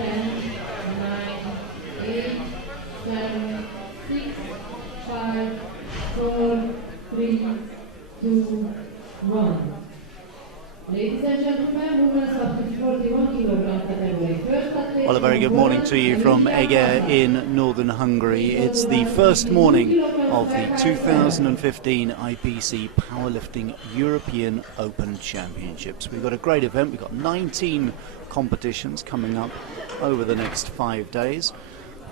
10, 9, 8, 7, 6, 5, 4, 3, 2, 1. Ladies and gentlemen, women's up to 41 kilogram category. Well, a very good morning to you from Eger in northern Hungary. It's the first morning of the 2015 IPC Powerlifting European Open Championships. We've got a great event. We've got 19 competitions coming up over the next 5 days.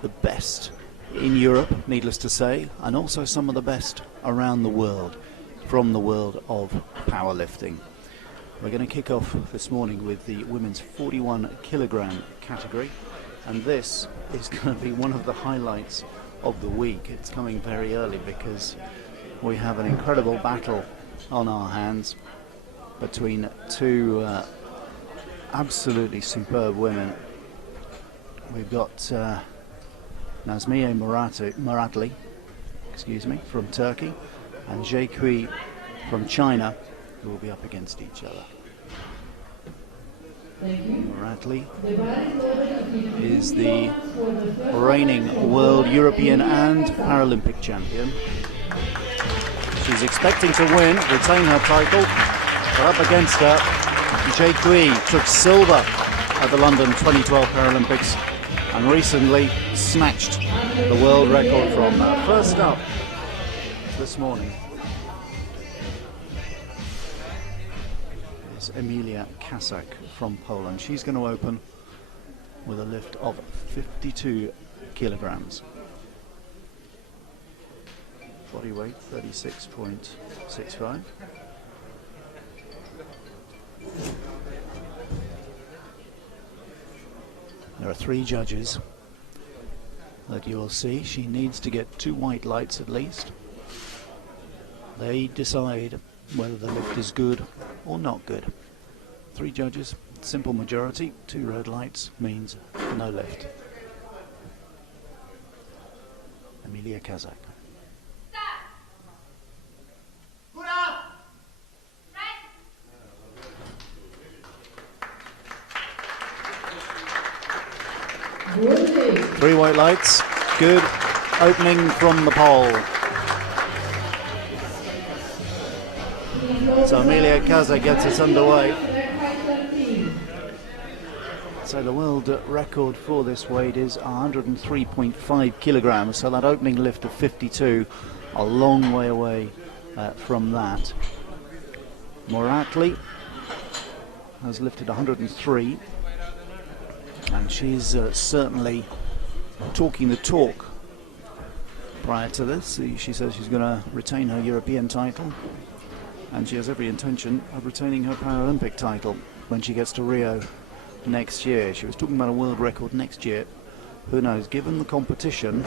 The best in Europe, needless to say, and also some of the best around the world from the world of powerlifting. We're going to kick off this morning with the women's 41 kilogram category, and this is going to be one of the highlights of the week. It's coming very early because we have an incredible battle on our hands between two absolutely superb women. We've got Nazmiye Muratli, from Turkey, and Zhekui from China, who will be up against each other. Muratli is the reigning world, European and Paralympic champion. She's expecting to win, retain her title, but up against her, Zhekui took silver at the London 2012 Paralympics and recently snatched the world record from her. First up this morning is Emilia Kasak from Poland. She's going to open with a lift of 52 kilograms. Body weight 36.65. There are 3 judges that you will see. She needs to get 2 white lights at least. They decide whether the lift is good or not good. 3 judges, simple majority. 2 red lights means no lift. Emilia Kasak. Three white lights, good opening from the pole. So Emilia Kasak gets us underway. So the world record for this weight is 103.5 kilograms. So that opening lift of 52, a long way away from that. Muratli has lifted 103. And she's certainly talking the talk prior to this. She says she's going to retain her European title, and she has every intention of retaining her Paralympic title when she gets to Rio next year. She was talking about a world record next year. Who knows? Given the competition,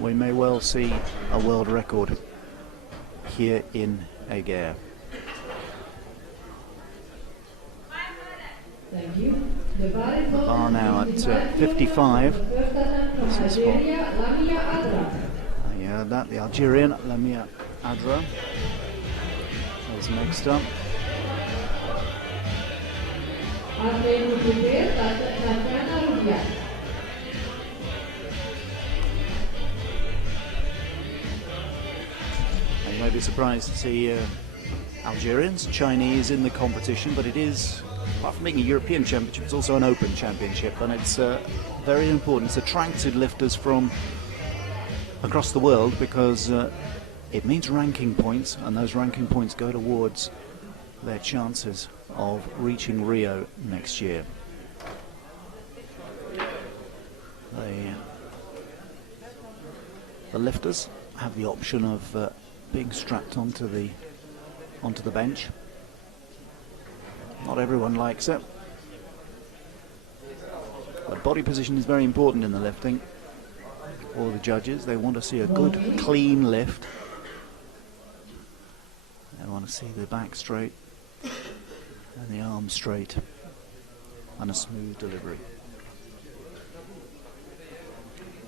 we may well see a world record here in Eger. Thank you. The bar now at 55. This is for the Algerian Lamia Adra is next up. You may be surprised to see Algerians, Chinese in the competition, but it is, apart from being a European championship, it's also an open championship, and it's very important. It's attracted lifters from across the world because it means ranking points, and those ranking points go towards their chances of reaching Rio next year. The lifters have the option of being strapped onto the bench. Not everyone likes it, but body position is very important in the lifting. All the judges, they want to see a good, clean lift. They want to see the back straight and the arm straight and a smooth delivery.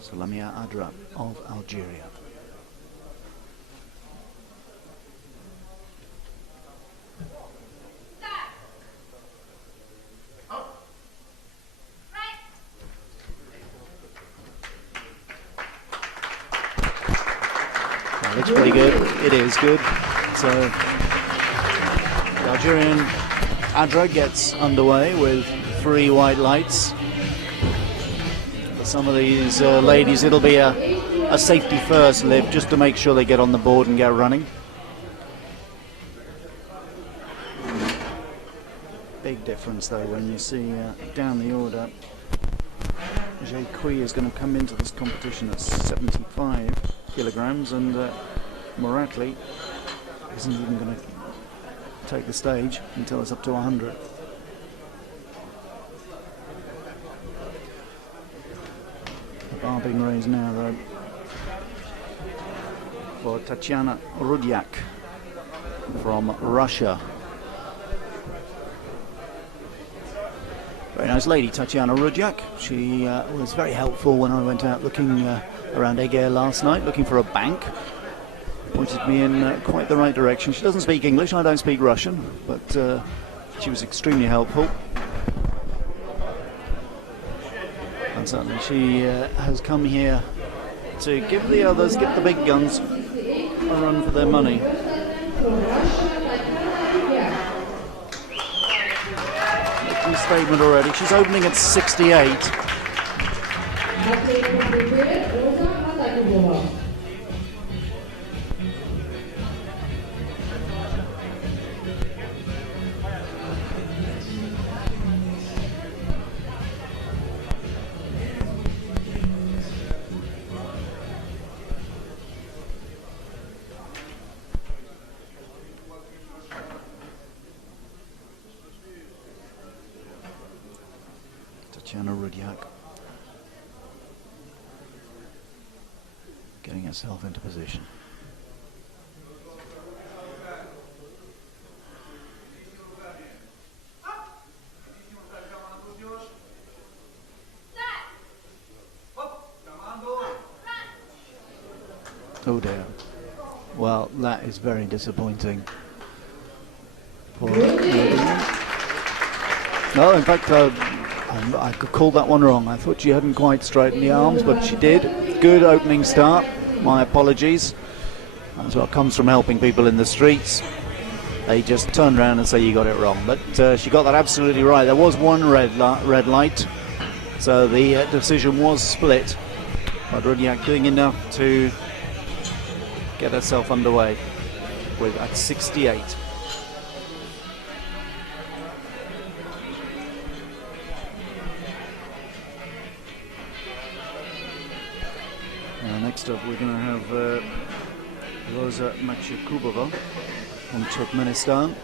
So Lamia Adra of Algeria. Looks pretty good. It is good. So the Algerian Adra gets underway with 3 white lights. For some of these ladies, it'll be a safety first lift just to make sure they get on the board and get running. Big difference though when you see down the order. Jay Kui is going to come into this competition at 75 kilograms, and Muratli isn't even going to take the stage until it's up to 100. The bar being raised now though for Tatiana Rudyak from Russia. Very nice lady, Tatiana Rudyak. She was very helpful when I went out looking around Eger last night, looking for a bank. Pointed me in quite the right direction. She doesn't speak English, I don't speak Russian, but she was extremely helpful. And certainly she has come here to give the others, give the big guns a run for their money. Statement already. She's opening at 68. Tatiana Rudyak getting herself into position. Oh dear. Well, that is very disappointing. For no, in fact, I could call that one wrong. I thought she hadn't quite straightened the arms, but she did. Good opening start. My apologies. That's what comes from helping people in the streets. They just turn around and say you got it wrong. But she got that absolutely right. There was one red light, so the decision was split. But Rudyak doing enough to get herself underway with at 68. Next up, we're going to have Rosa Machikubova from Turkmenistan.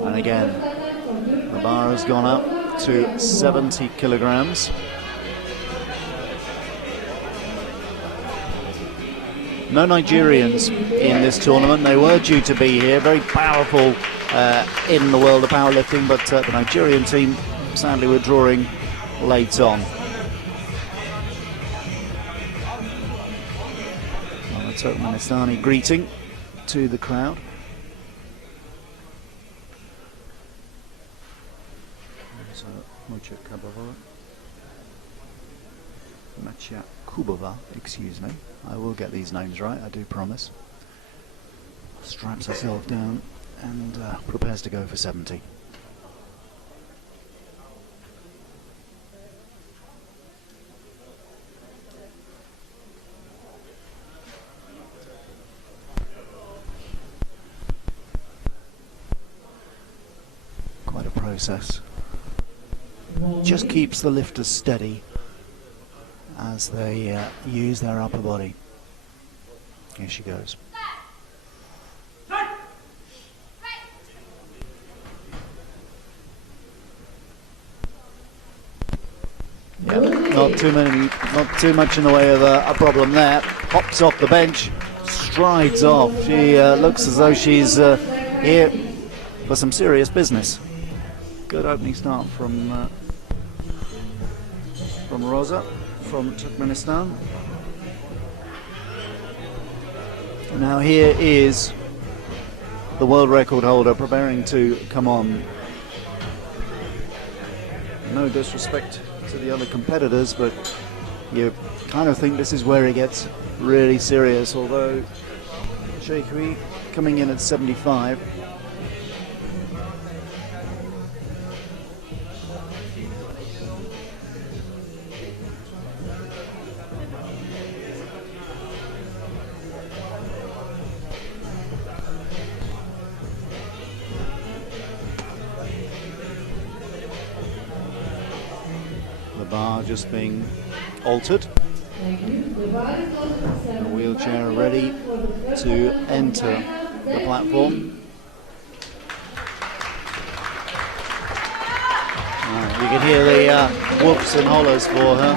And again, the bar has gone up to 70 kilograms. No Nigerians in this tournament. They were due to be here, very powerful in the world of powerlifting, but the Nigerian team sadly withdrawing late on. Turkmenistani greeting to the crowd. So Machikubova, excuse me. I will get these names right, I do promise. Straps herself down and prepares to go for 70. Process. Just keeps the lifters steady as they use their upper body. Here she goes. Yeah, not too much in the way of a problem there. Hops off the bench, strides off. She looks as though she's here for some serious business. Good opening start from Rosa from Turkmenistan. Now here is the world record holder preparing to come on. No disrespect to the other competitors, but you kind of think this is where he gets really serious, although Sheikhi coming in at 75. The bar just being altered. The wheelchair ready to enter the platform. You can hear the whoops and hollers for her.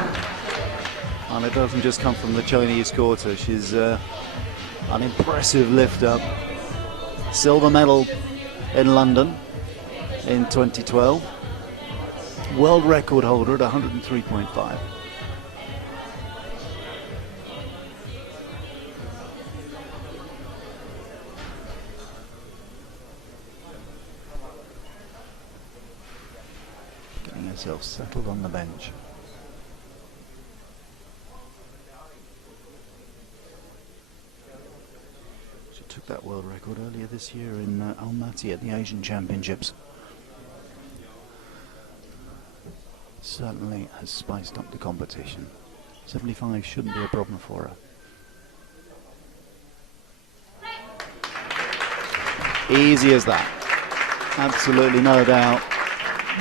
And it doesn't just come from the Chinese quarter. She's an impressive lift up. Silver medal in London in 2012. World record holder at 103.5. Getting herself settled on the bench. She took that world record earlier this year in Almaty at the Asian Championships. Certainly has spiced up the competition. 75 shouldn't be a problem for her. Easy as that. Absolutely no doubt.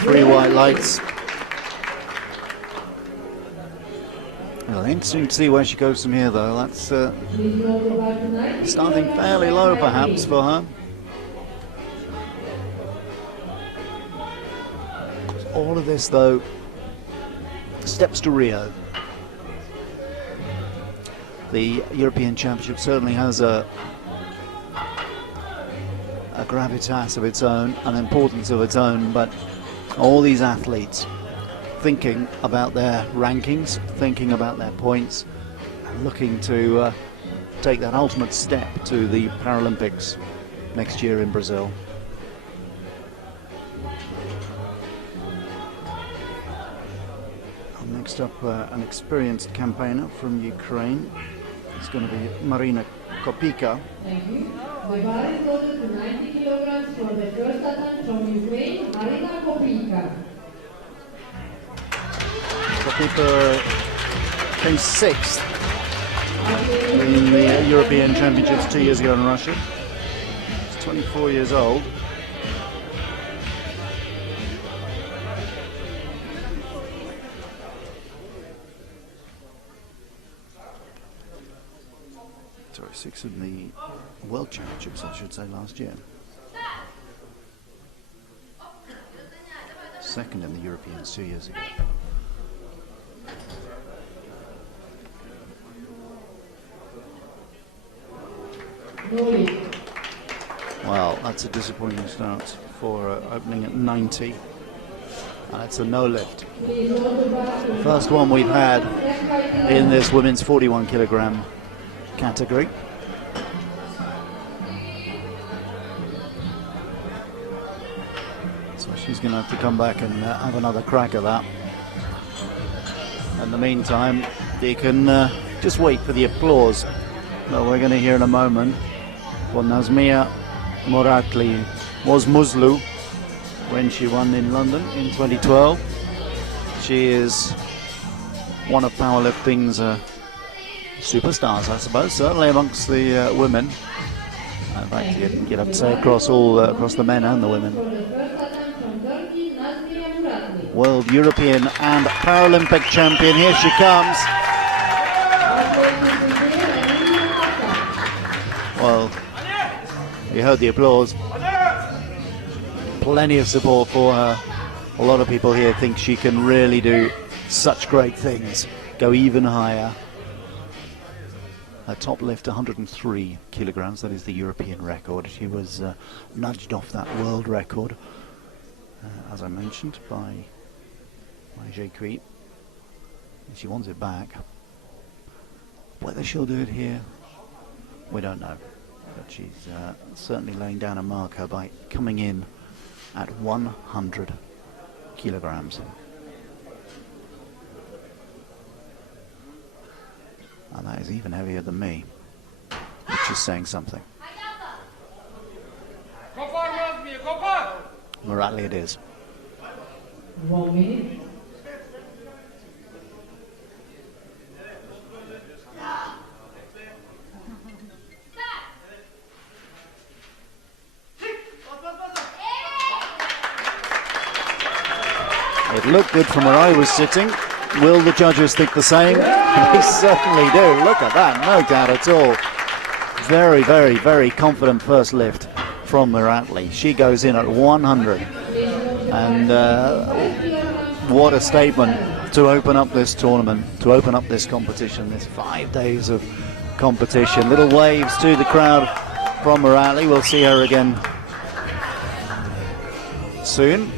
3 white lights. Well, interesting to see where she goes from here, though. That's starting fairly low, perhaps, for her. All of this, though, steps to Rio. The European Championship certainly has a gravitas of its own, an importance of its own, but all these athletes thinking about their rankings, thinking about their points, and looking to take that ultimate step to the Paralympics next year in Brazil. Next up, an experienced campaigner from Ukraine. It's going to be Marina Kopika. Thank you. The bar is loaded to 90 kilograms for the first attempt from Ukraine, Marina Kopika. Kopika came 6th in the European Championships 2 years ago in Russia. She's 24 years old. Sorry, 6th in the World Championships, I should say, last year. 2nd in the Europeans 2 years ago. Well, that's a disappointing start for opening at 90. And it's a no lift. First one we've had in this women's 41 kilogram category. So she's going to have to come back and have another crack at that. In the meantime, you can just wait for the applause that we're going to hear in a moment. For Nazmiye Moratli was Muslu when she won in London in 2012. She is one of powerlifting's superstars, I suppose, certainly amongst the women. In fact, you'd have to say across the men and the women. World, European and Paralympic champion, here she comes. Well, you heard the applause. Plenty of support for her. A lot of people here think she can really do such great things, go even higher. Her top lift 103 kilograms, that is the European record. She was nudged off that world record, as I mentioned, by Eger. She wants it back. Whether she'll do it here, we don't know. But she's certainly laying down a marker by coming in at 100 kilograms. And that is even heavier than me, which is saying something. Muratli it is. 1 minute. It looked good from where I was sitting. Will the judges think the same? They certainly do. Look at that, no doubt at all. Very, very, very confident first lift from Muratli. She goes in at 100. And what a statement to open up this tournament, to open up this competition, this 5 days of competition. Little waves to the crowd from Muratli. We'll see her again soon.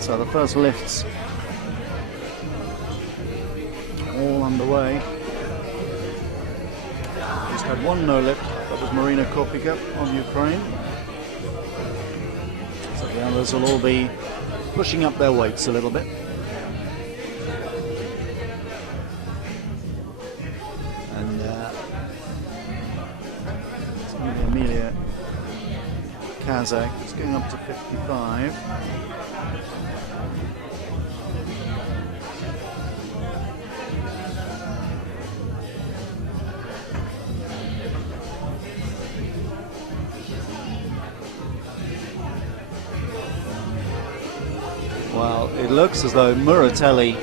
So the first lifts all underway. Just had one no lift, that was Marina Kopika of Ukraine. So the others will all be pushing up their weights a little bit. And it's going to be Amelia Kazak, it's going up to 55. Well, it looks as though Muratli,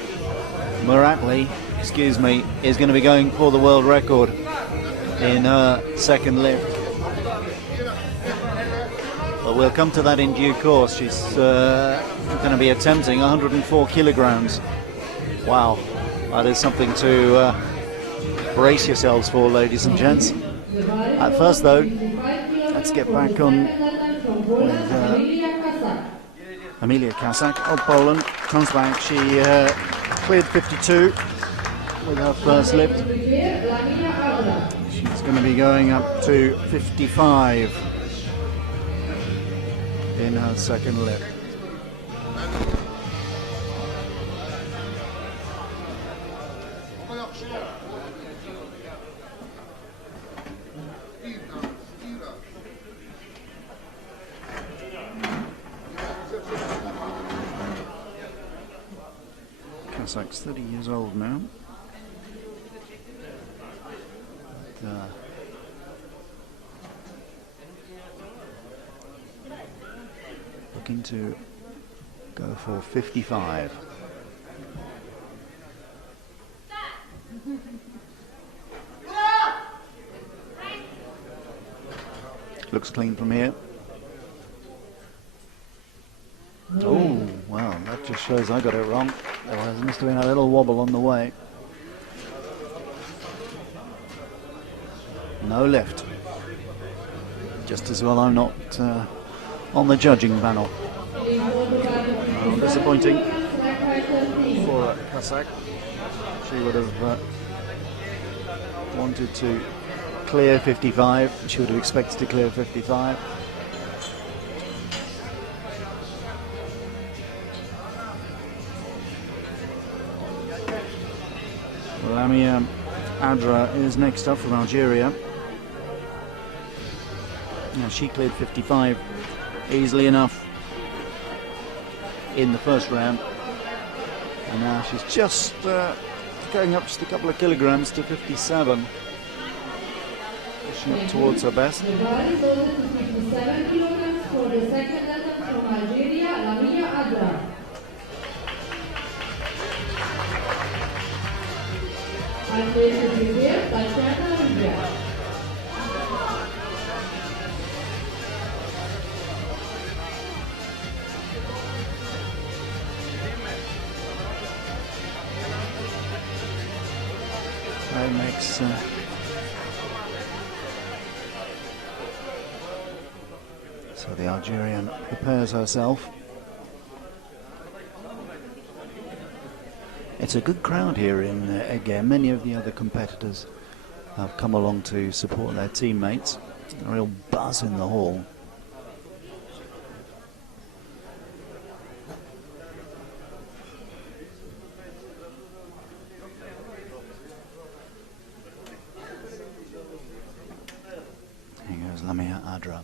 is going to be going for the world record in her second lift. But we'll come to that in due course. She's going to be attempting 104 kilograms. Wow, that is something to brace yourselves for, ladies and gents. At first, though, let's get back on with Amelia Kazak of Poland. Comes back, she cleared 52 with her first lift. She's going to be going up to 55 in her second lift. Kazak's 30 years old now. Looking to go for 55. Looks clean from here. Oh, well, that just shows I got it wrong. There must have been a little wobble on the way. No lift. Just as well I'm not on the judging panel. Oh, disappointing for Kazak. She would have wanted to clear 55. She would have expected to clear 55. Lamia Adra is next up from Algeria. Now she cleared 55 easily enough in the first round, and now she's just going up just a couple of kilograms to 57, pushing up towards her best. The body goes to 57 kilograms for the second attempt from Algeria, Lamia Adra. And this is prepared by China, India. That makes so the Algerian prepares herself. It's a good crowd here in Eger. Many of the other competitors have come along to support their teammates. A real buzz in the hall. Adra.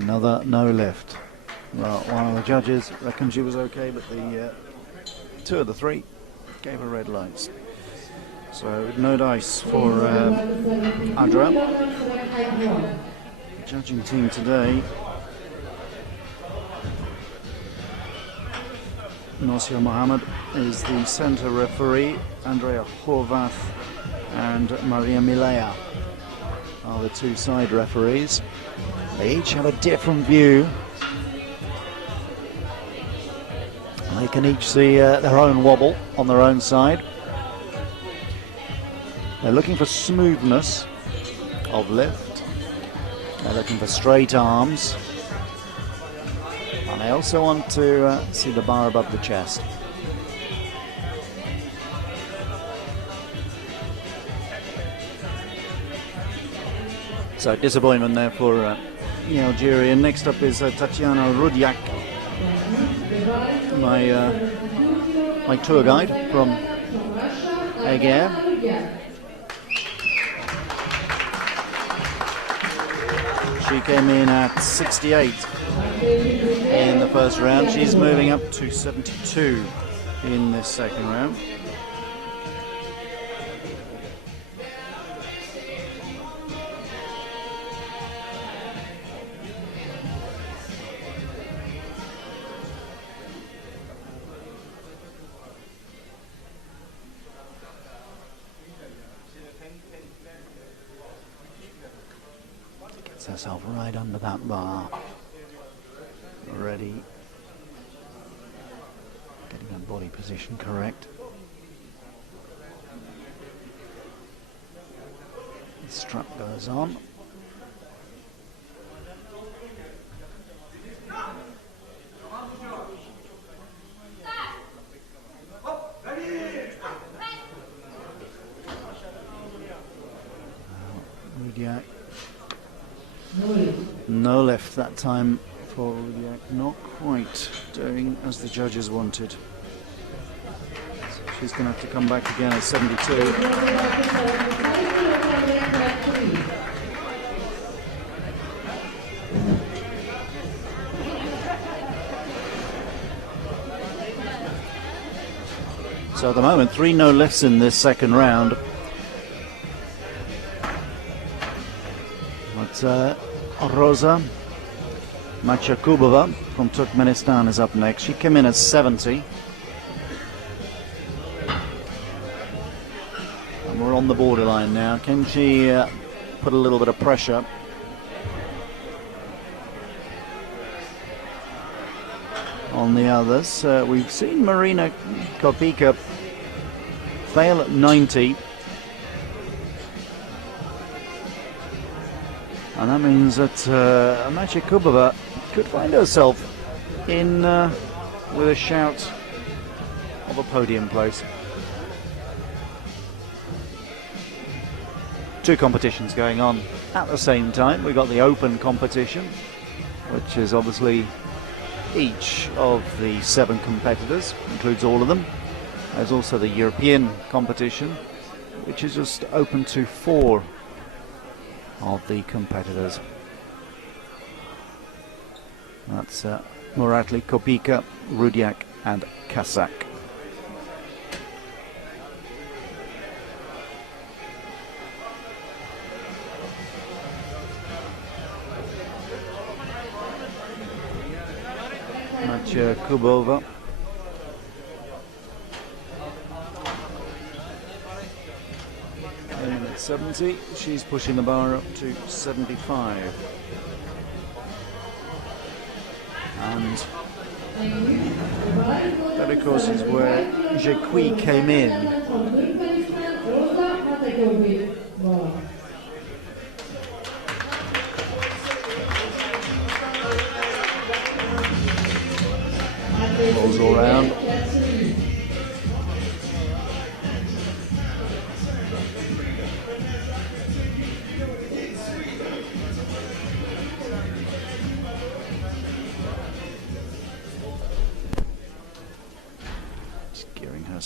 Another no lift. Well, one of the judges reckoned she was okay, but the two of the three gave her red lights. So no dice for Adra. The judging team today: Nosya Mohammed is the centre referee, Andrea Horvath and Maria Milea are the two side referees. They each have a different view. They can each see their own wobble on their own side. They're looking for smoothness of lift. They're looking for straight arms. And they also want to see the bar above the chest. So disappointment there for the Algerian. Next up is Tatiana Rudiak, my tour guide from Eger. She came in at 68 in the first round. She's moving up to 72 in this second round. Herself right under that bar, ready, getting her body position correct. The strap goes on. Rudiak. No lift that time for Rudiak, not quite doing as the judges wanted. So she's going to have to come back again at 72. So at the moment, 3 no lifts in this second round. But Rosa Machakubova from Turkmenistan is up next. She came in at 70. And we're on the borderline now. Can she put a little bit of pressure on the others? We've seen Marina Kopika fail at 90. And that means that Machakubova could find herself in with a shout of a podium place. 2 competitions going on at the same time. We've got the open competition, which is obviously each of the 7 competitors, includes all of them. There's also the European competition, which is just open to 4 of the competitors. That's Muratli, Kopika, Rudiak and Kasak. Machakubova. At 70, she's pushing the bar up to 75. And that, of course, is where Jekui came in. Balls all round.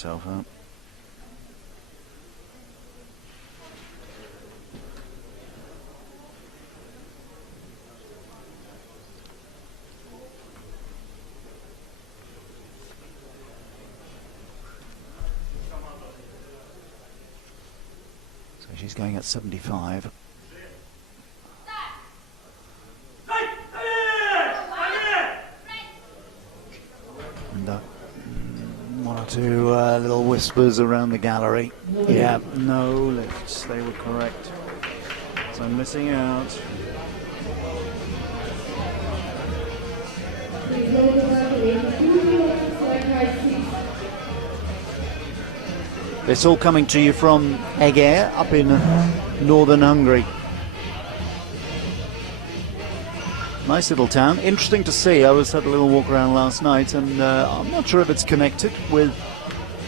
herself out. So she's going at 75. And one or two little whispers around the gallery. Yeah, no lifts, they were correct. So I'm missing out. It's all coming to you from Eger up in northern Hungary. Nice little town. Interesting to see. I had a little walk around last night, and I'm not sure if it's connected with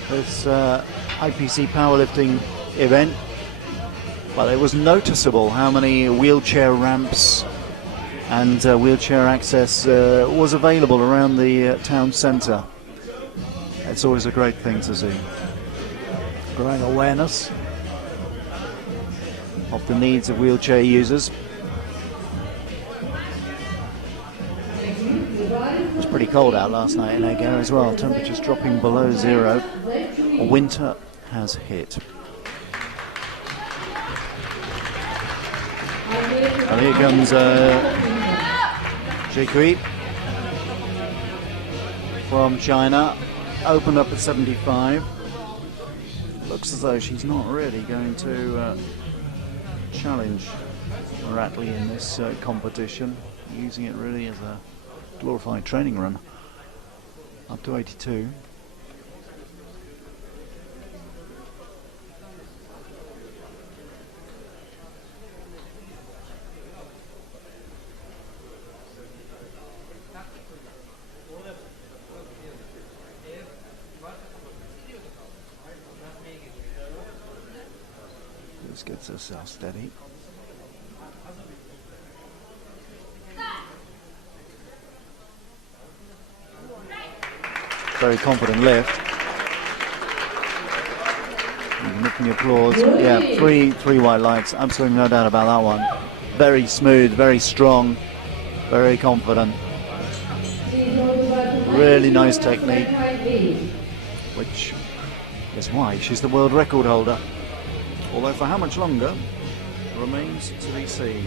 this IPC Powerlifting event, but it was noticeable how many wheelchair ramps and wheelchair access was available around the town centre. It's always a great thing to see. Growing awareness of the needs of wheelchair users. It was pretty cold out last night in Eger as well. Temperatures dropping below zero. Winter has hit. And here comes Jikui from China. Opened up at 75. Looks as though she's not really going to challenge Ratley in this competition, using it really as a glorified training run. Up to 82. Just gets herself steady. Very confident lift. Making applause. Yeah, three white lights. Absolutely no doubt about that one. Very smooth, very strong, very confident. Really nice technique. Which is why she's the world record holder. Although for how much longer remains to be seen.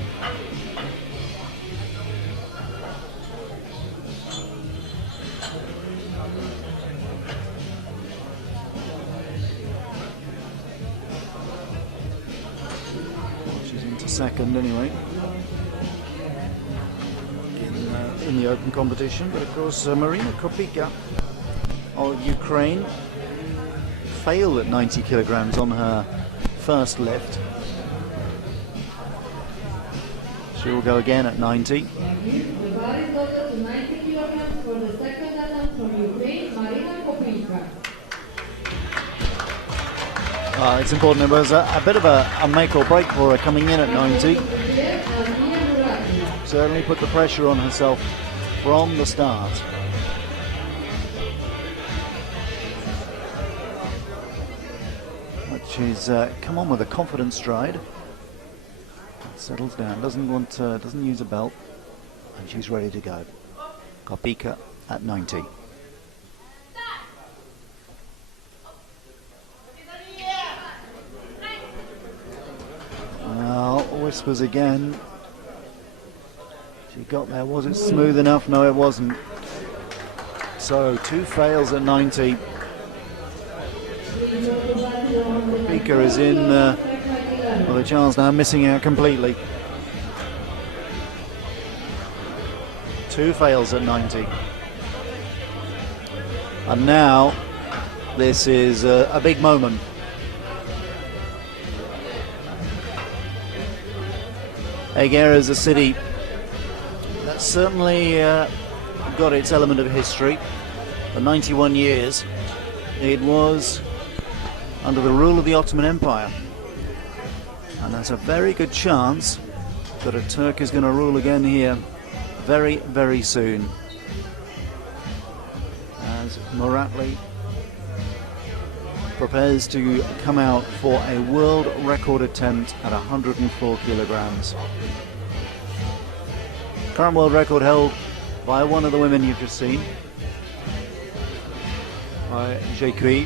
She's into second anyway in the open competition, but of course Marina Kopika of Ukraine failed at 90 kilograms on her first lift. She will go again at 90. The bar is loaded to 90 kilograms for the second attempt from Ukraine, Marina Kopika. It's important. It was a bit of a make or break for her coming in at 90. Certainly put the pressure on herself from the start. She's come on with a confident stride. Settles down. Doesn't use a belt, and she's ready to go. Kopika at 90. Well, whispers again. She got there. Was it smooth enough? No, it wasn't. So 2 fails at 90. Eger is in with a chance now, missing out completely. 2 fails at 90. And now this is a big moment. Eger is a city that's certainly got its element of history. For 91 years it was under the rule of the Ottoman Empire, and there's a very good chance that a Turk is going to rule again here very, very soon, as Ratley prepares to come out for a world record attempt at 104 kilograms. Current world record held by one of the women you've just seen, by Eger.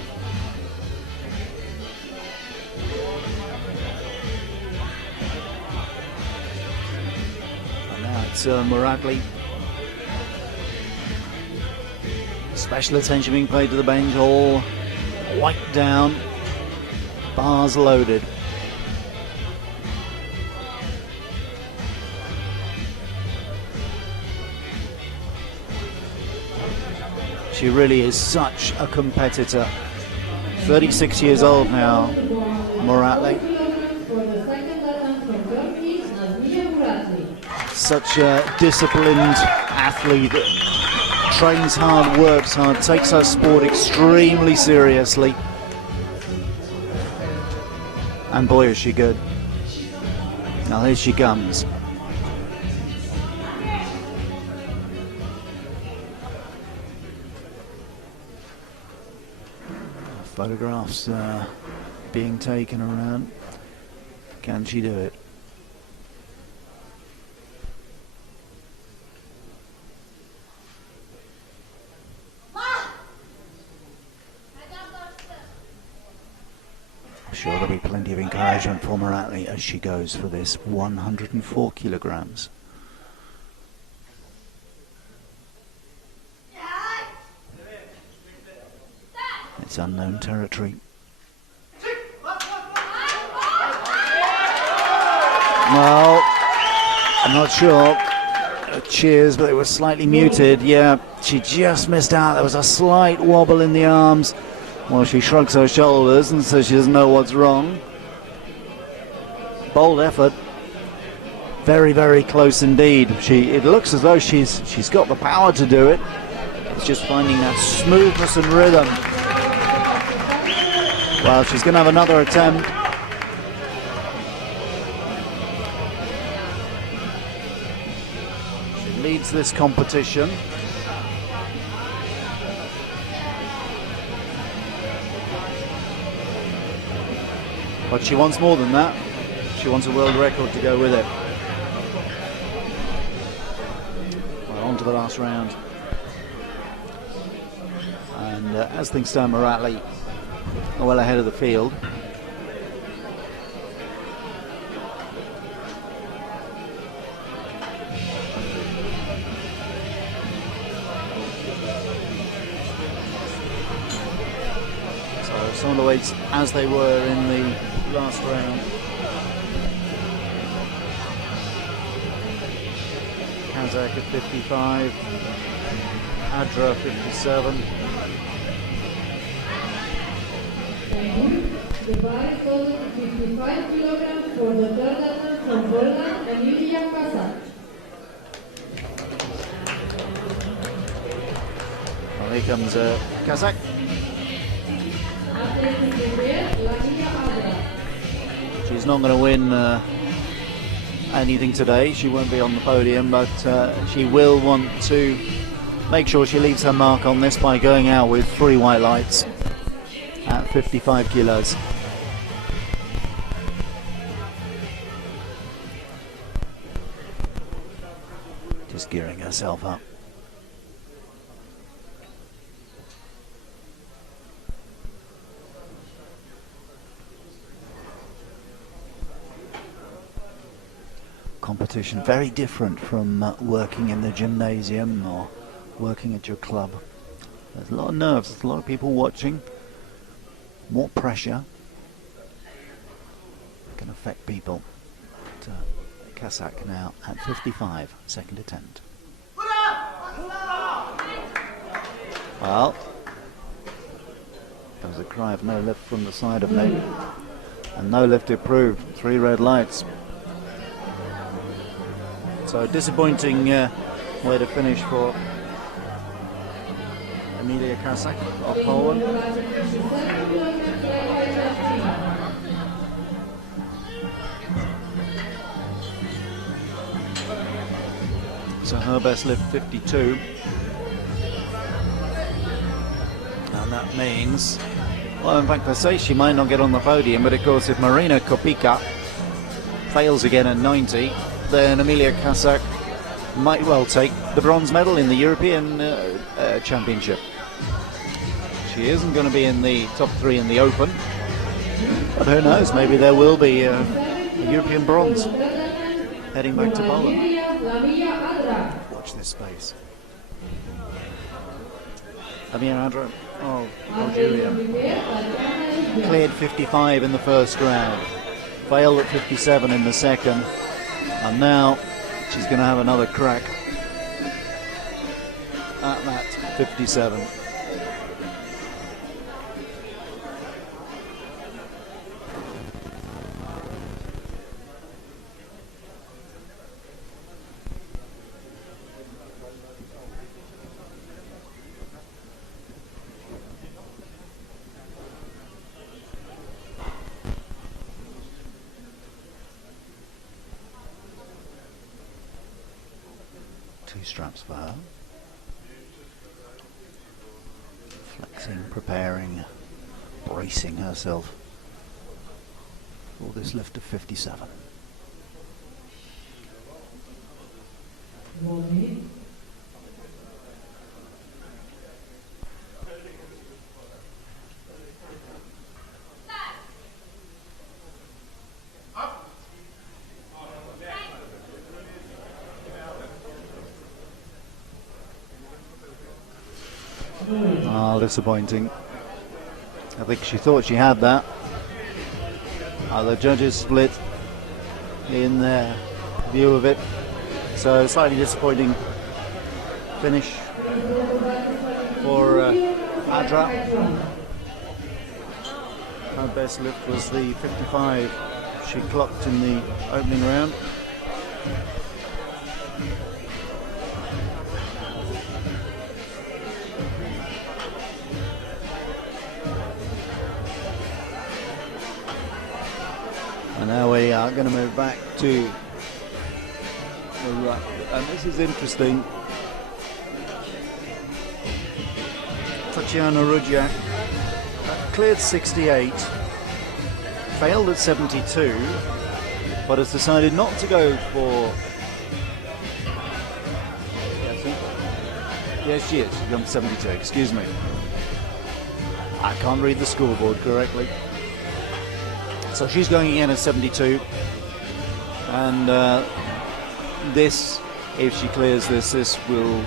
And now it's Muratli. Special attention being paid to the bench, all white down, bars loaded. She really is such a competitor. 36 years old now, Muratli. Such a disciplined athlete. Trains hard, works hard, takes her sport extremely seriously. And boy, is she good. Now here she comes. Photographs being taken around. Can she do it? I'm sure there'll be plenty of encouragement for Muratli as she goes for this 104 kilograms. It's unknown territory. Well, I'm not sure. Cheers, but they were slightly muted. Yeah, she just missed out. There was a slight wobble in the arms. Well, she shrugs her shoulders and says she doesn't know what's wrong. Bold effort. Very, very close indeed. It looks as though she's got the power to do it. It's just finding that smoothness and rhythm. Well, she's going to have another attempt. She leads this competition. But she wants more than that. She wants a world record to go with it. Well, on to the last round. And as things stand, Muratli well ahead of the field. So some of the weights as they were in the last round. Kazakh at 55, Adra 57. The bar is total 55 kilograms for the third attempt from Poland, Emilia Kazak. Well, here comes Kazakh. She's not going to win anything today. She won't be on the podium, but she will want to make sure she leaves her mark on this by going out with 3 white lights at 55 kilos. Just gearing herself up. Competition very different from working in the gymnasium or working at your club. There's a lot of nerves, there's a lot of people watching, more pressure can affect people. But, Kazakh now at 55, second attempt. Well, there was a cry of no lift from the side of me, and no lift approved, 3 red lights. So disappointing way to finish for Emilia Kazakh of Poland. So her best lift 52, and that means Well, in fact, I say she might not get on the podium, but of course, if Marina Kopica fails again at 90, then Emilia Kasak might well take the bronze medal in the European Championship. She isn't going to be in the top 3 in the Open, but who knows, maybe there will be a European bronze heading back to Poland. Watch this space. Amir Adra of Algeria cleared 55 in the first round, failed at 57 in the second, and now she's going to have another crack at that 57. Two straps for her. Flexing, preparing, bracing herself for this lift of 57. 1 minute. Disappointing. I think she thought she had that. The judges split in their view of it, so slightly disappointing finish for Adra. Her best lift was the 55 she clocked in the opening round. And now we are going to move back to the right. And this is interesting. Tatiana Rudziak cleared 68, failed at 72, but has decided not to go for... Yes, she is. She's gone for 72, excuse me. I can't read the scoreboard correctly. So she's going again at 72, and this, if she clears this will,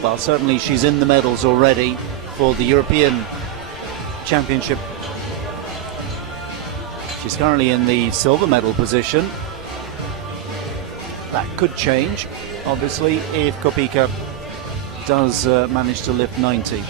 well, certainly she's in the medals already for the European Championship. She's currently in the silver medal position. That could change, obviously, if Kopica does manage to lift 90.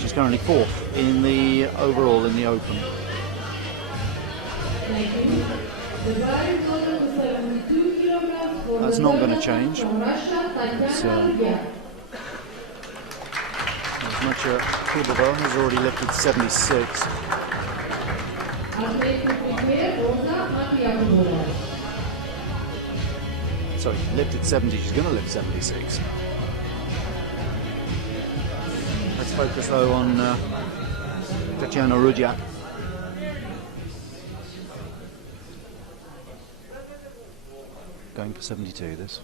She's currently 4th in the overall in the Open. That's not going to change. It's, Azmacha Kubova has already lifted 76. Sorry, lifted 70. She's going to lift 76. Let's focus though on Tatiana Rudziak. Going for 72 this.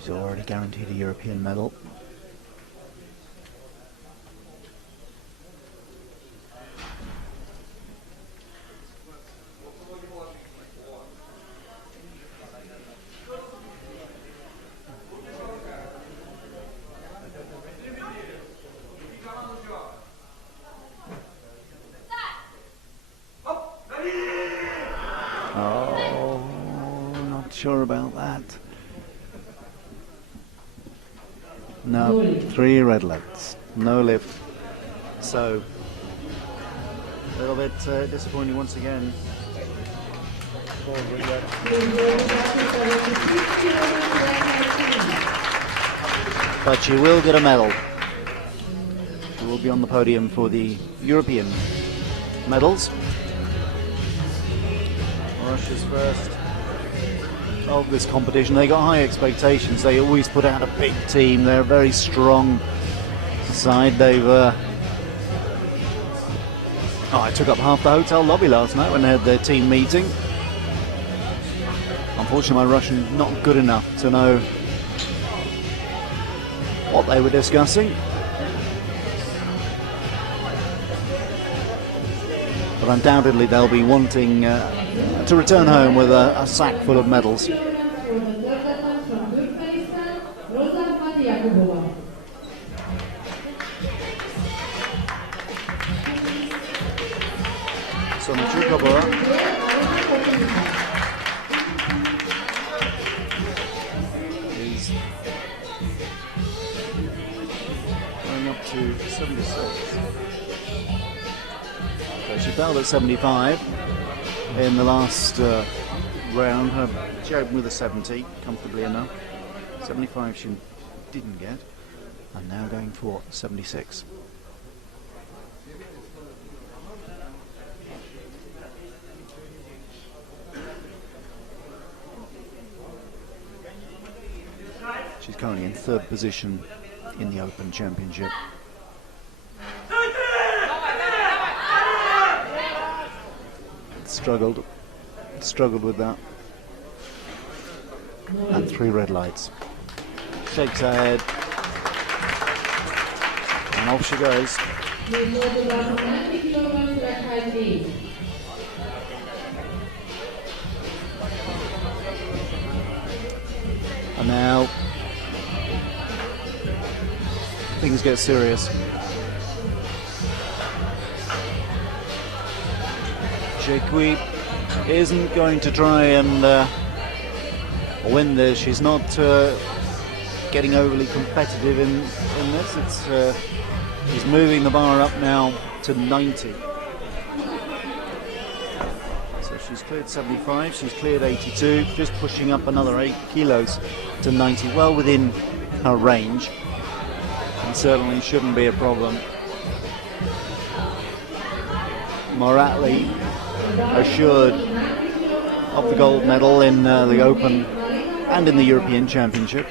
She's already guaranteed a European medal. Sure about that. No, 3 red lights, no lift. So, a little bit disappointing once again. but she will get a medal. She will be on the podium for the European medals. Russia's first of this competition. They got high expectations. They always put out a big team. They're a very strong side. I took up half the hotel lobby last night when they had their team meeting. Unfortunately, my Russian not good enough to know what they were discussing. But undoubtedly they'll be wanting to return home with a sack full of medals. Sonachukova is going up to 76. So she fell at 75 in the last round. She opened with a 70, comfortably enough. 75 she didn't get, and now going for 76. She's currently in third position in the Open Championship. Struggled with that. And 3 red lights. Shakes her head. And off she goes. And now things get serious. Jekwi isn't going to try and win this. She's not getting overly competitive in this. She's moving the bar up now to 90. So she's cleared 75, she's cleared 82, just pushing up another 8 kilos to 90, well within her range. And certainly shouldn't be a problem. Moratley assured of the gold medal in the Open and in the European Championship.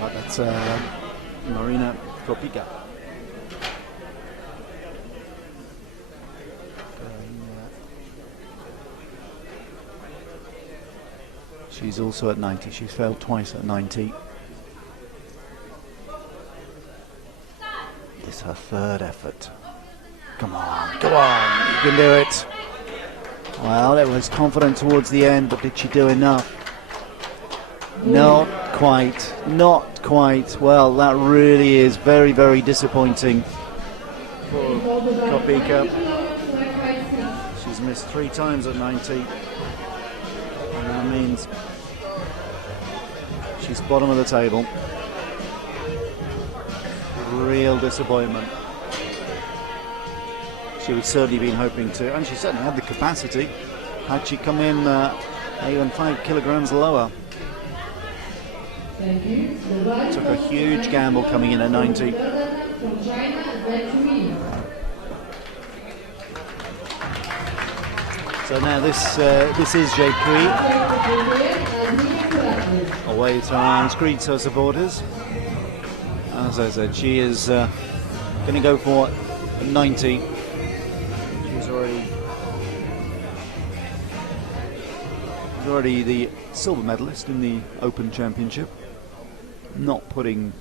But that's Marina Kropica. She's also at 90. She's failed twice at 90. This is her third effort. Come on, you can do it. Well, it was confident towards the end, but did she do enough? Not quite. Well, that really is very, very disappointing for Kropica. She's missed 3 times at 90. And that means she's bottom of the table. Real disappointment. She would certainly been hoping to, and she certainly had the capacity, had she come in even 5 kilograms lower. Took a huge gamble coming in at 90. So now this is Jade Creed. Away to Arms greets her supporters. As I said, she is going to go for 90. She's already the silver medalist in the Open Championship. Not putting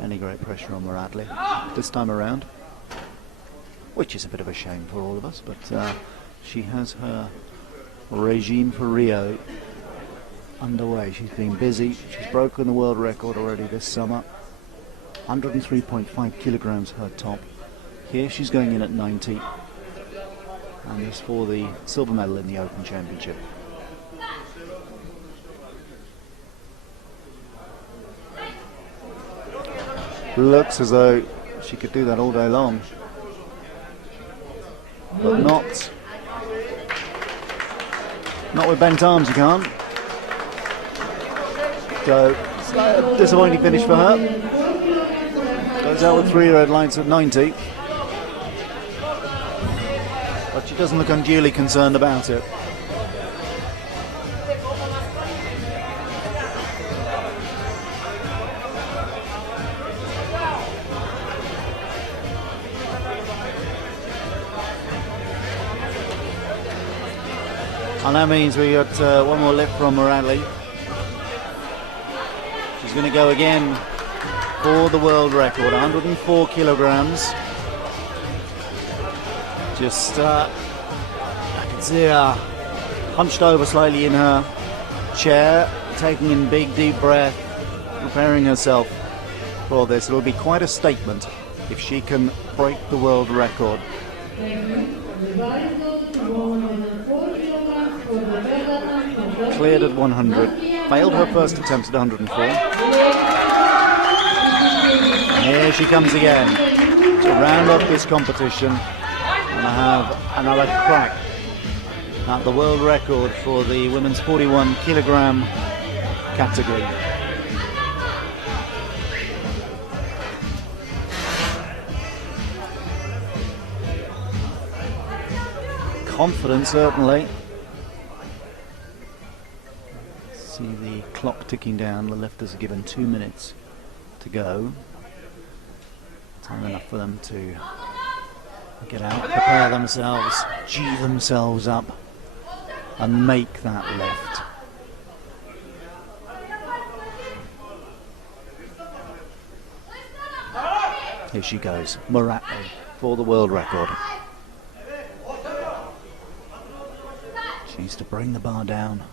any great pressure on Moratley this time around, which is a bit of a shame for all of us, but she has her regime for Rio underway. She's been busy. She's broken the world record already this summer. 103.5 kilograms her top. Here she's going in at 90, and this for the silver medal in the Open Championship. Looks as though she could do that all day long, but not with bent arms. You can't. So disappointing finish for her. Goes out with 3 red lights at 90, but she doesn't look unduly concerned about it. And that means we got one more lift from Moradley. She's going to go again for the world record, 104 kilograms. Just, I can see her hunched over slightly in her chair, taking in big, deep breath, preparing herself for this. It'll be quite a statement if she can break the world record. Cleared at 100, failed her first attempt at 104. And here she comes again to round up this competition and have another crack at the world record for the women's 41 kilogram category. Confident, certainly. See the clock ticking down. The lifters are given 2 minutes to go. Time enough for them to get out, prepare themselves, G themselves up, and make that lift. Here she goes, Moradley for the world record. She needs to bring the bar down.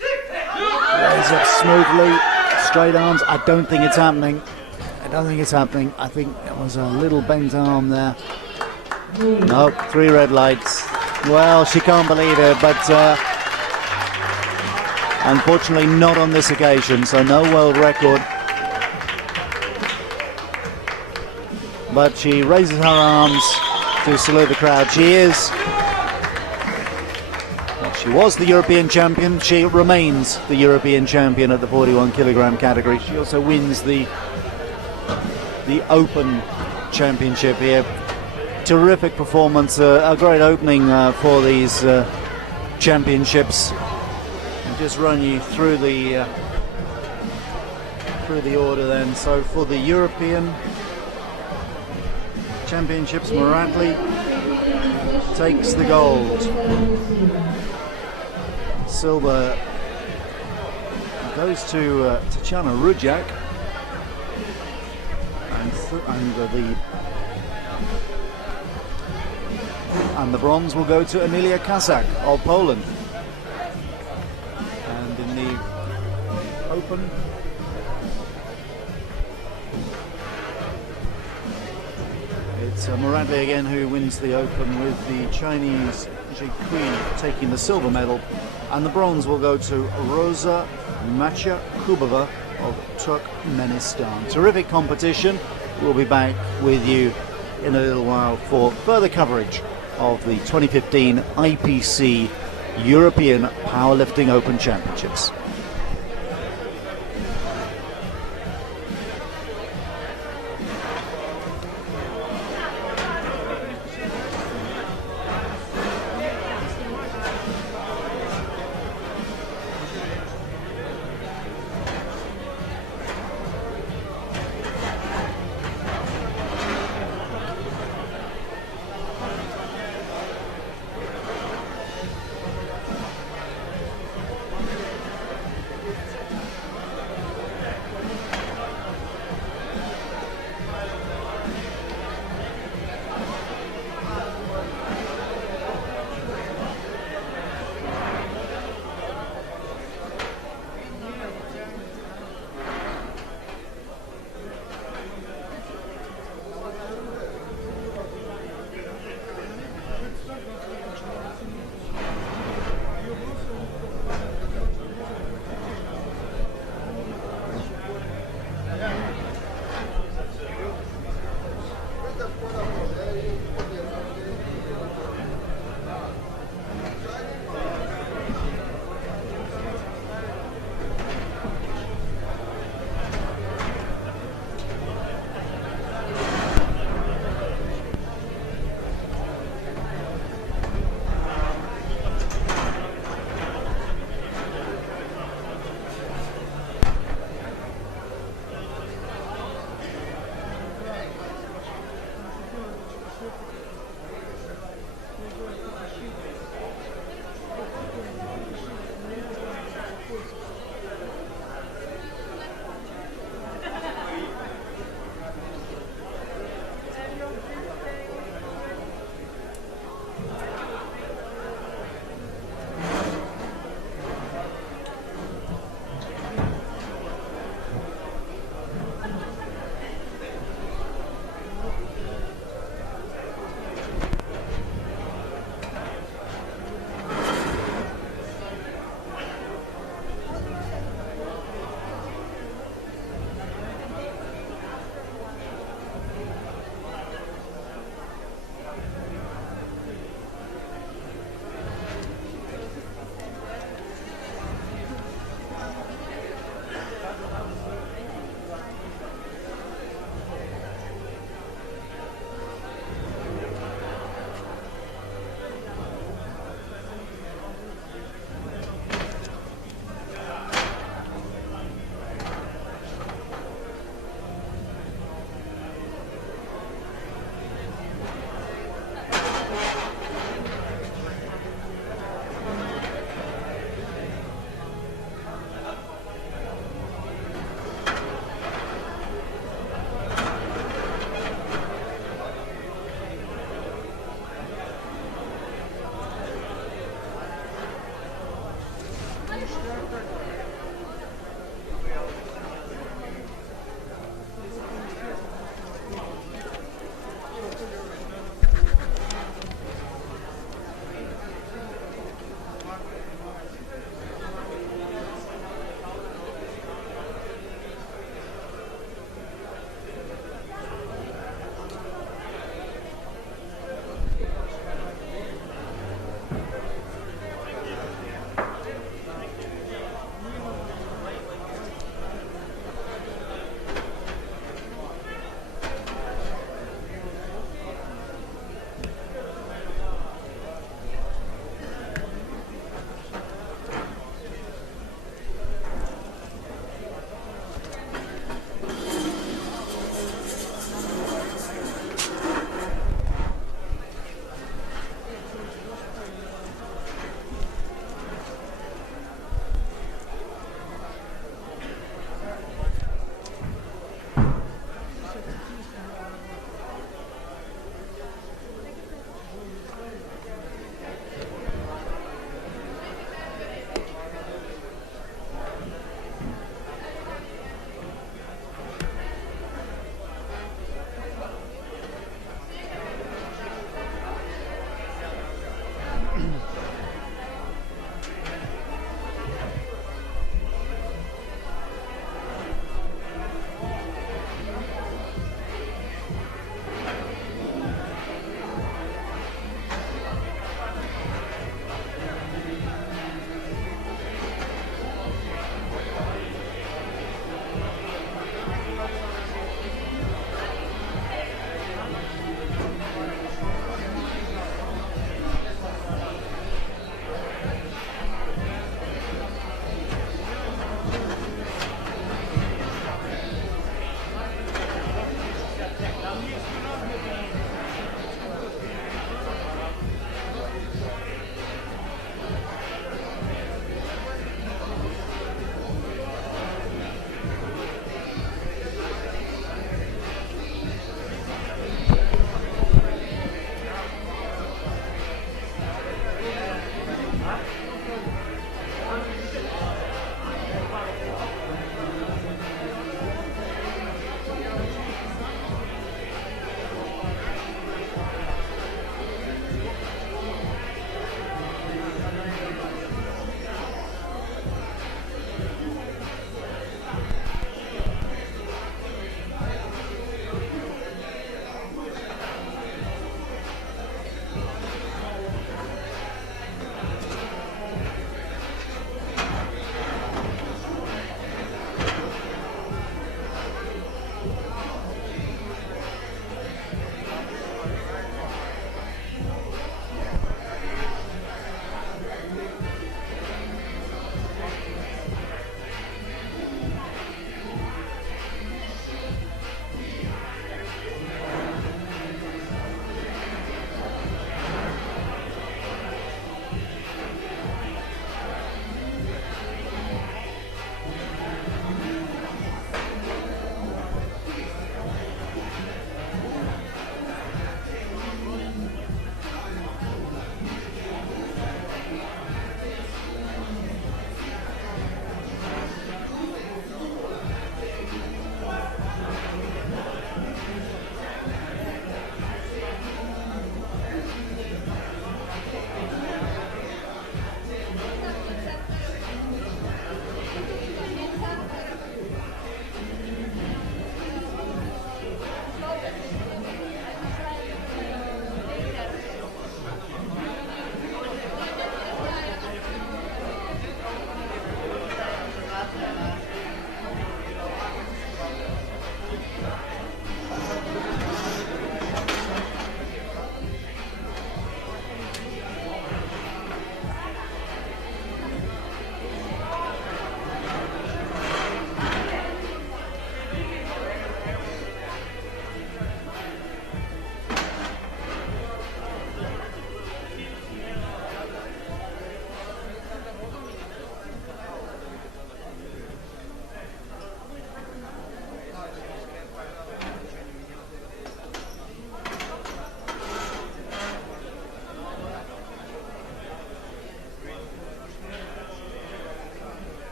Raise up smoothly, straight arms. I don't think it's happening. I think it was a little bent arm there. Nope, 3 red lights. Well, she can't believe it, but unfortunately not on this occasion, so no world record. But she raises her arms to salute the crowd. She was the European champion. She remains the European champion at the 41 kilogram category. She also wins the Open Championship here. Terrific performance, a great opening for these championships. I'll just run you through the order then. So for the European Championships, Moradley takes the gold. Silver goes to Tatjana Rujak, and the bronze will go to Emilia Kasak of Poland. And in the Open, it's Moradley again who wins the Open, with the Chinese Ji Kui taking the silver medal. And the bronze will go to Rosa Machakubova of Turkmenistan. Terrific competition. We'll be back with you in a little while for further coverage of the 2015 IPC European Powerlifting Open Championships.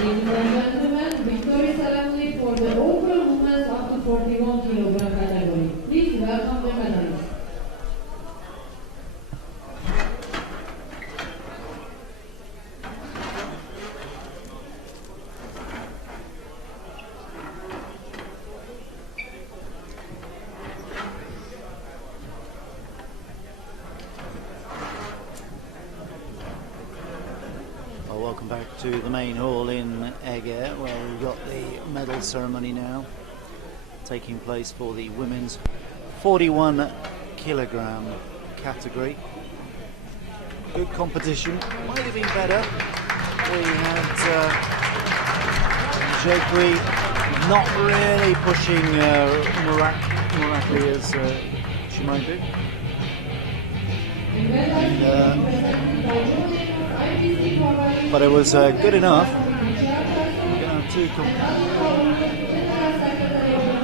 Ladies and gentlemen, victory ceremony for the open women's up to 41 kilogram category. Please welcome the medalists. Welcome back to the main hall in Eger, where we've got the medal ceremony now taking place for the women's 41 kilogram category. Good competition, might have been better. We had Eger not really pushing Muratli as she might do. But it was good enough.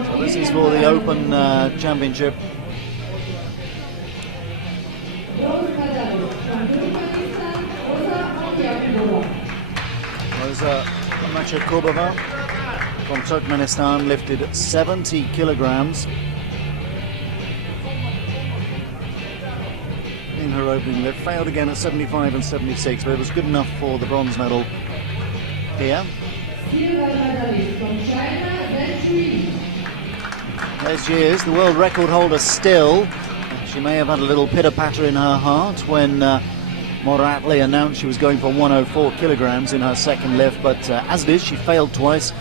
So this is for the Open Championship. Rosa Machakobova from Turkmenistan lifted 70 kilograms in her opening lift. Failed again at 75 and 76, but it was good enough for the bronze medal here. There she is, the world record holder still. She may have had a little pitter-patter in her heart when Muratli announced she was going for 104 kilograms in her second lift, but as it is, she failed twice,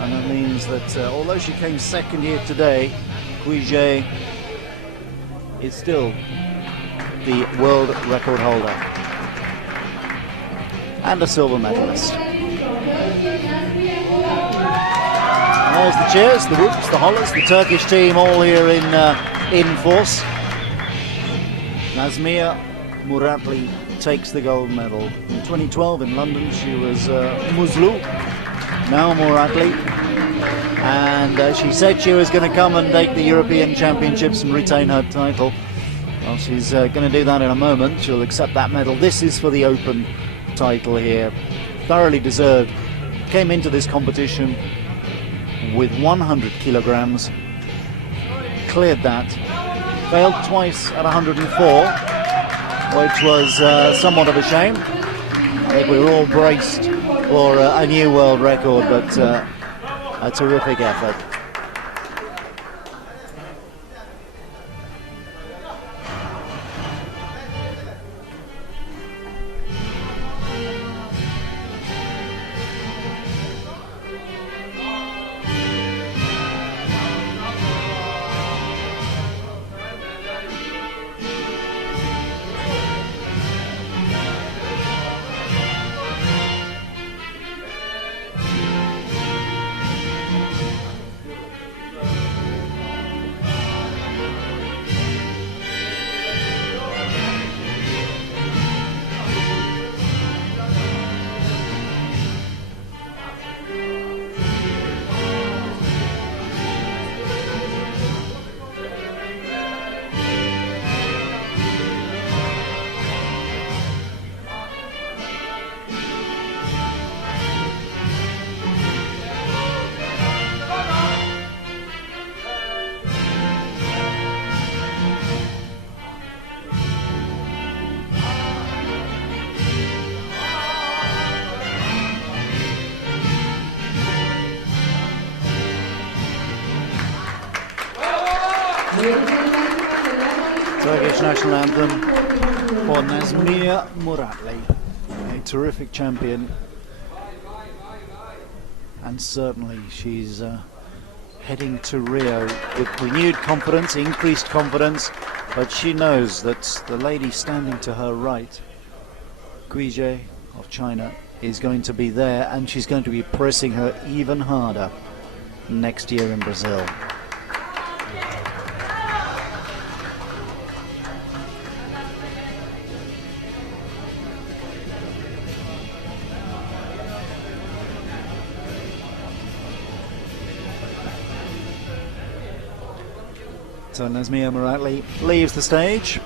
and that means that although she came second here today, Eger is still the world record holder and a silver medalist. There's the cheers, the whoops, the hollers, the Turkish team all here in force. Nazmiye Muratli takes the gold medal. In 2012 in London she was Muzlu, now Muratli, and she said she was going to come and take the European Championships and retain her title. Well, she's going to do that in a moment. She'll accept that medal. This is for the Open title here. Thoroughly deserved. Came into this competition with 100 kilograms. Cleared that. Failed twice at 104, which was somewhat of a shame. I think we were all braced for a new world record, but a terrific effort. Turkish national anthem for Nazmiye Muratli, a terrific champion, and certainly she's heading to Rio with renewed confidence, increased confidence, but she knows that the lady standing to her right, Eger of China, is going to be there, and she's going to be pressing her even harder next year in Brazil. So Nazmia Muratli leaves the stage.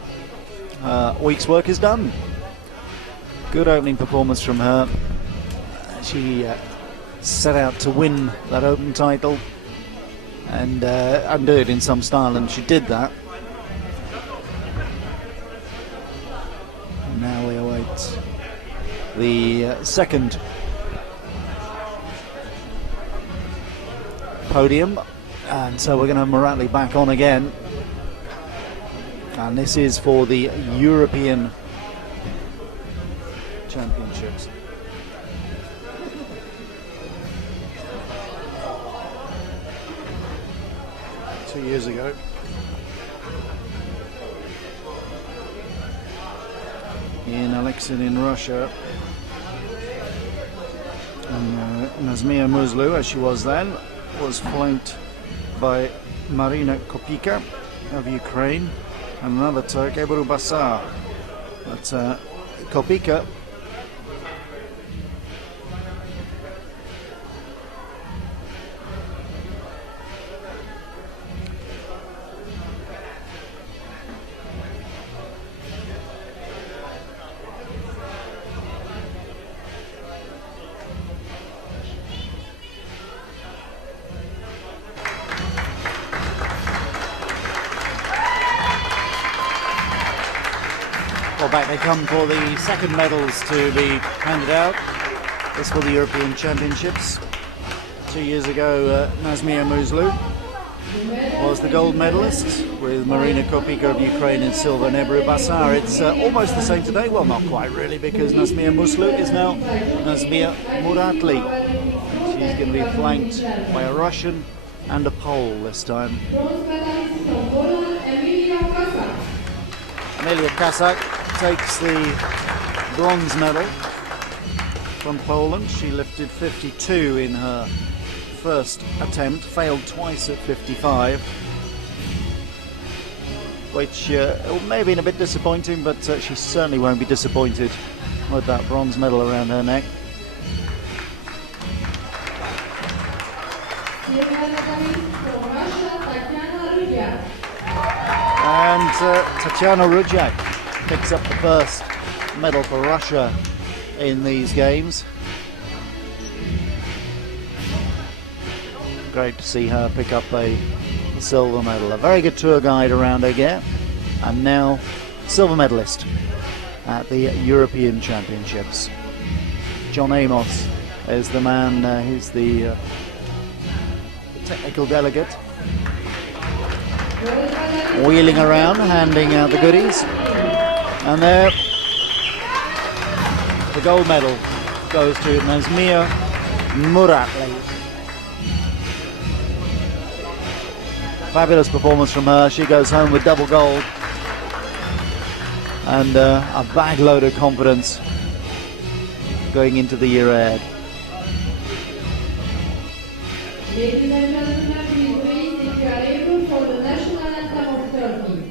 Week's work is done. Good opening performance from her. She set out to win that open title and do it in some style, and she did that. And now we await the second podium, and so we're going to have Muratli back on again, and this is for the European Championships. Years ago. In Alexin in Russia. And Nazmia Muzlu, as she was then, was flanked by Marina Kopika of Ukraine and another Turk, Ebru Basar. But Kopika back they come for the second medals to be handed out. This for the European Championships. 2 years ago, Nazmia Muzlu was the gold medalist, with Marina Kopika of Ukraine in silver and Ebru Basar. It's almost the same today. Well, not quite really, because Nazmia Muzlu is now Nazmia Muratli. And she's going to be flanked by a Russian and a Pole this time. Emilia Kasak takes the bronze medal from Poland. She lifted 52 in her first attempt, failed twice at 55, which may have been a bit disappointing, but she certainly won't be disappointed with that bronze medal around her neck. And Tatiana Rudziak picks up the first medal for Russia in these games. Great to see her pick up a silver medal. A very good tour guide around Eger, and now silver medalist at the European Championships. John Amos is the man who's the technical delegate, wheeling around, handing out the goodies. And there, the gold medal goes to Nazmia Muratli. Fabulous performance from her. She goes home with double gold and a bag load of confidence going into the year ahead. Ladies and gentlemen, please raise if you are able for the national anthem of Turkey.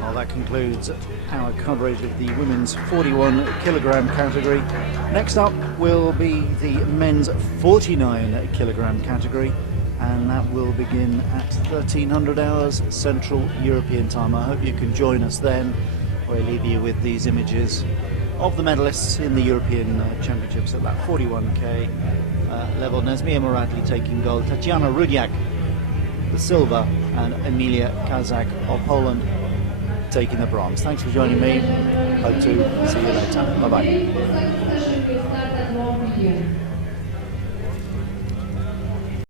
Well, that concludes our coverage of the women's 41 kilogram category. Next up will be the men's 49 kilogram category, and that will begin at 1300 hours Central European time. I hope you can join us then. We'll leave you with these images of the medalists in the European Championships at that 41k level. Nesmia Muratli taking gold, Tatiana Rudiak the silver, and Emilia Kazak of Poland taking the bronze. Thanks for joining me. Hope to see you later. Bye-bye.